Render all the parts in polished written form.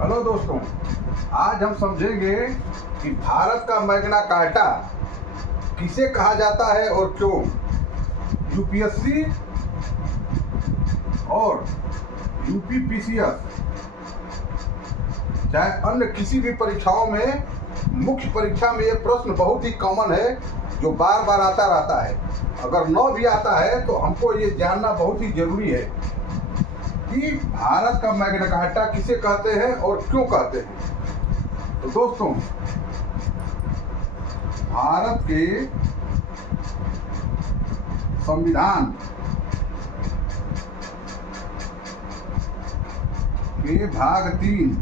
Hello दोस्तों, आज हम समझेंगे कि भारत का मैग्ना कार्टा किसे कहा जाता है और क्यों। यूपीएससी और यूपीपीसीएस चाहे अन्य किसी भी परीक्षाओं में, मुख्य परीक्षा में ये प्रश्न बहुत ही कॉमन है जो बार बार आता रहता है। अगर न भी आता है तो हमको ये जानना बहुत ही जरूरी है कि भारत का मैग्ना कार्टा किसे कहते हैं और क्यों कहते हैं। तो दोस्तों, भारत के संविधान के भाग 3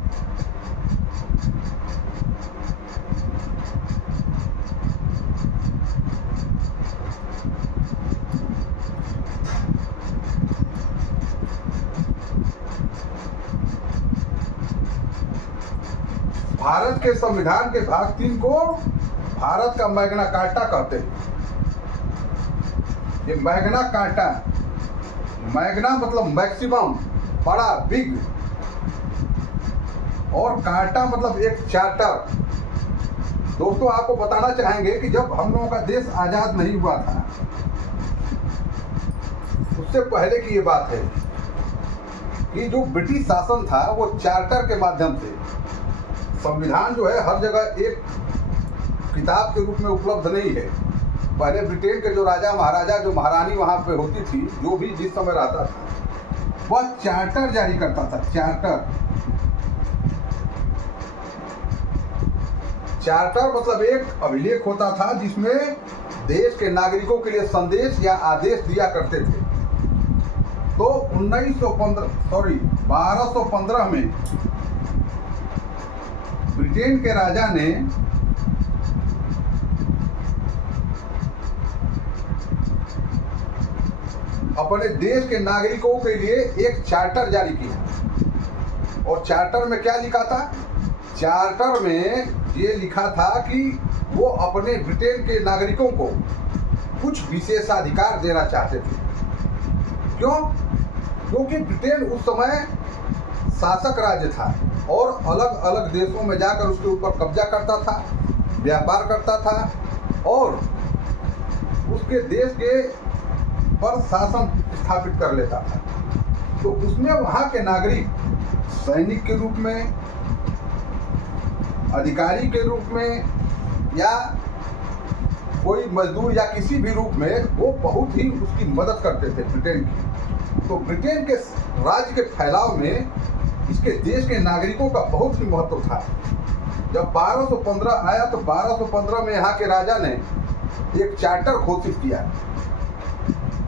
भारत के संविधान के भाग 3 को भारत का मैग्ना कार्टा कहते हैं। ये मैग्ना कार्टा, मैग्ना मतलब मैक्सिमम, बड़ा, बिग, और कार्टा मतलब एक चार्टर। दोस्तों, आपको बताना चाहेंगे कि जब हम लोगों का देश आजाद नहीं हुआ था, उससे पहले की ये बात है कि जो ब्रिटिश शासन था वो चार्टर के माध्यम से, संविधान जो है हर जगह एक किताब के रूप में उपलब्ध नहीं है। पहले ब्रिटेन के जो राजा महाराजा, जो महारानी वहाँ पे होती थी, जो भी जिस समय रहता था, वह चार्टर जारी करता था। चार्टर मतलब एक अभिलेख होता था जिसमें देश के नागरिकों के लिए संदेश या आदेश दिया करते थे। तो 1215 में ब्रिटेन के राजा ने अपने देश के नागरिकों के लिए एक चार्टर जारी किया। और चार्टर में क्या लिखा था? चार्टर में ये लिखा था कि वो अपने ब्रिटेन के नागरिकों को कुछ विशेषाधिकार देना चाहते थे। क्यों? क्योंकि ब्रिटेन उस समय शासक राज्य था और अलग अलग देशों में जाकर उसके ऊपर कब्जा करता था, व्यापार करता था और उसके देश के पर शासन स्थापित कर लेता था। तो उसमें वहाँ के नागरिक सैनिक के रूप में, अधिकारी के रूप में या कोई मजदूर या किसी भी रूप में वो बहुत ही उसकी मदद करते थे ब्रिटेन की। तो ब्रिटेन के राज्य के फैलाव में इसके देश के नागरिकों का बहुत ही महत्व था। जब 1215 आया तो 1215 में यहाँ के राजा ने एक चार्टर घोषित किया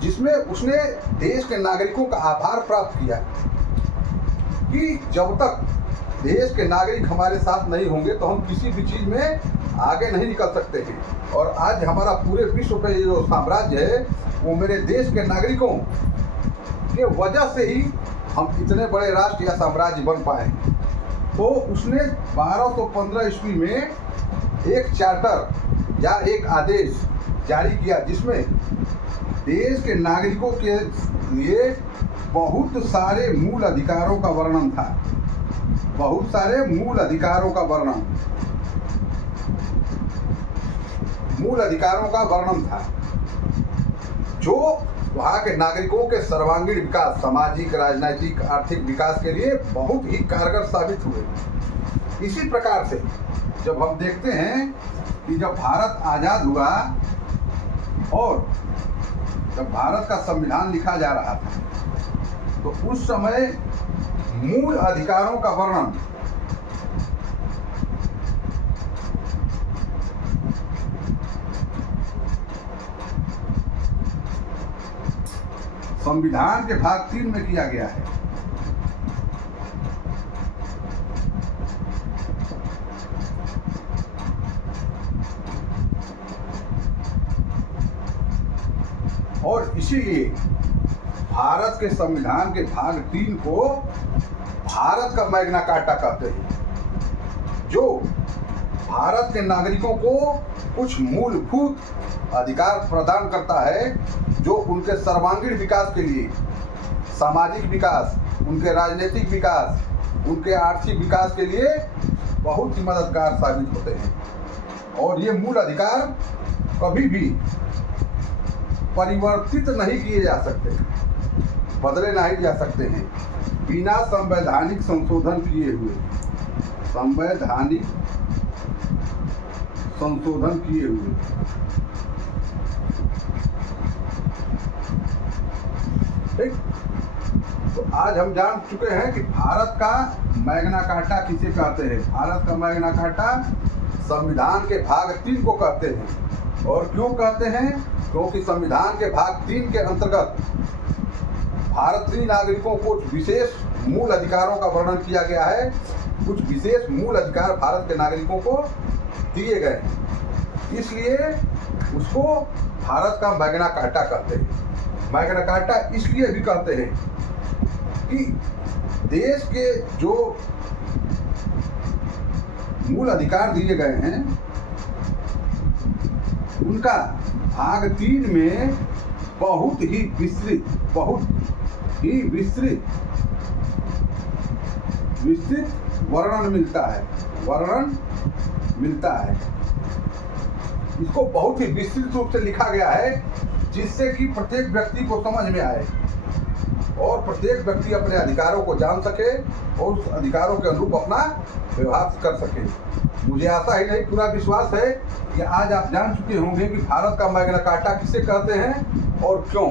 जिसमें उसने देश के नागरिकों का आभार प्राप्त किया कि जब तक देश के नागरिक हमारे साथ नहीं होंगे तो हम किसी भी चीज़ में आगे नहीं निकल सकते हैं। और आज हमारा पूरे विश्व पे जो साम्राज्य है वो मेरे देश के नागरिकों के वजह से ही हम इतने बड़े राष्ट्र या साम्राज्य बन पाए। तो उसने 1215 ईस्वी में एक चार्टर या एक आदेश जारी किया जिसमें देश के नागरिकों के लिए बहुत सारे मूल अधिकारों का वर्णन था। बहुत सारे मूल अधिकारों का वर्णन था जो वहाँ के नागरिकों के सर्वांगीण विकास, सामाजिक, राजनीतिक, आर्थिक विकास के लिए बहुत ही कारगर साबित हुए। इसी प्रकार से जब हम देखते हैं कि जब भारत आज़ाद हुआ और जब भारत का संविधान लिखा जा रहा था तो उस समय मूल अधिकारों का वर्णन संविधान के भाग 3 में किया गया है। और इसीलिए भारत के संविधान के भाग 3 को भारत का मैग्ना कार्टा कहते हैं, जो भारत के नागरिकों को कुछ मूलभूत अधिकार प्रदान करता है जो उनके सर्वांगीण विकास के लिए, सामाजिक विकास, उनके राजनीतिक विकास उनके आर्थिक विकास के लिए बहुत ही मददगार साबित होते हैं। और ये मूल अधिकार कभी भी परिवर्तित नहीं किए जा सकते, बदले नहीं जा सकते हैं बिना संवैधानिक संशोधन किए हुए। संवैधानिक संशोधन किए हुए। ठीक, तो आज हम जान चुके हैं कि भारत का मैग्ना कार्टा किसे कहते हैं। भारत का मैग्ना कार्टा संविधान के भाग 3 को कहते हैं। और क्यों कहते हैं? क्योंकि संविधान के भाग 3 के अंतर्गत भारतीय नागरिकों को कुछ विशेष मूल अधिकारों का वर्णन किया गया है। कुछ विशेष मूल अधिकार भारत के नागरिकों को दिए गए हैं, इसलिए उसको भारत का मैग्ना कार्टा कहते हैं। मैग्ना कार्टा इसलिए भी कहते हैं कि देश के जो मूल अधिकार दिए गए हैं उनका भाग 3 में बहुत ही विस्तृत वर्णन मिलता है। इसको बहुत ही विस्तृत रूप से लिखा गया है, जिससे कि प्रत्येक व्यक्ति को समझ में आए और प्रत्येक व्यक्ति अपने अधिकारों को जान सके और उस अधिकारों के अनुरूप अपना व्यवहार कर सके। मुझे आशा ही नहीं, पूरा विश्वास है कि आज आप जान चुके होंगे कि भारत का मैग्ना कार्टा किसे कहते हैं और क्यों।